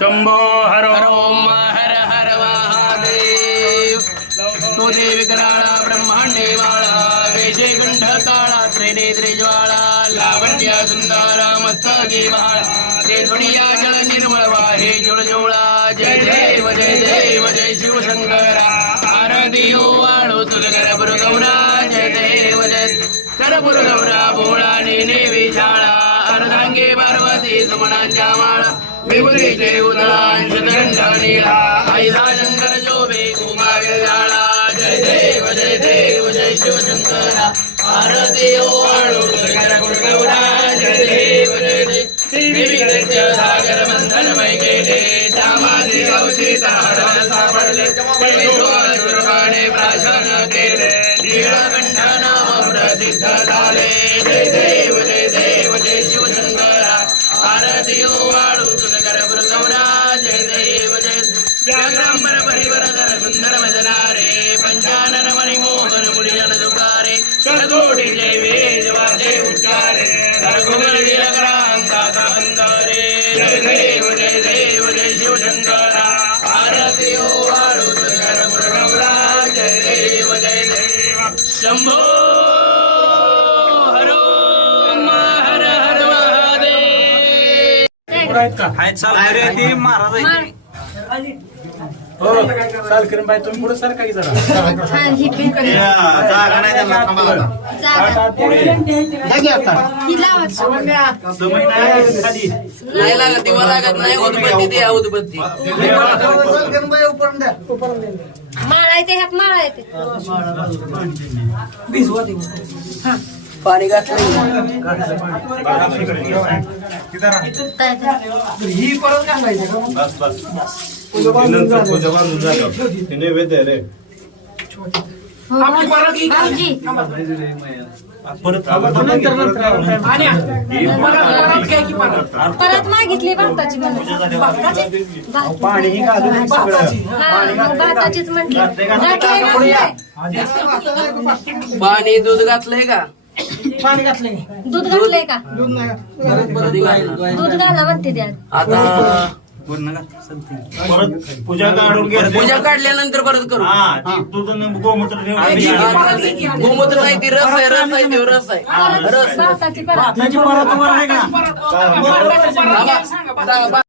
शंभो हर। ओम हर हर महादेव। तो देवी कराळा ब्रह्मांडे वाळा वेशे कंठ काळा त्रिनेत्री ज्वाळा लावण्य सुंदर मस्तके बाळा ते धुनिया जळ निर्मळ वाहे जुळजुळा जय देव जय देव जय शिवशंकरा आरती हो वाळू तुझ कर गौरा जय देव जय कर गौरा भोळाने नेवी शाळा अर्धांगे पार्वती सुमणांच्या माळा विपुलीचे उदळांश दंडा ऐसा शंकर शोभे जय देव जय देव जय शिवशंकरा। भारती ओ वाळू तुझकर जय देव जय देव सागर बंधन केले। हरण सापडले प्राशन केले। निळकंठ नाम प्रसिद्ध झाले जय देव आरती ओ वाळू तुझकर गौरा जय देव जय व्याघ्रांबर परिवर धर सुंदर भजनारे पंचानन मणि मोहन मुडी जन दुकारे कडकोटी जय वेद वाजे उच्चारे रघुवर वीरक्रांता बंदरे जय देव जय देव जय शिवशंकरा आरती ओ वाळू महादेव हो चाल करून बाई तुम्ही पुढे सरका की जरा समय. नाही खाली. नाही लागत दिवा लागत नाही उदबत्ती द्या. उदबत्ती माळा येते ह्यात माळा येते. पाणी घातलं बस बस नंतर पूजा बांधून झालं ते नैवेद्य आहे रे परत परत मागितली भाताची. पाणी भाताचीच म्हटली घातलंय, घातलंय. पाणी दूध घातलंय का? दूध का घाला म्हणते द्या आता परत पूजा काढून घे पूजा काढल्यानंतर परत करू. हा ती तुझं गोमूत्र गोमूत्र नाही ती रस आहे रस आहे ते रस आहे. रस भाताची परत. थांबा.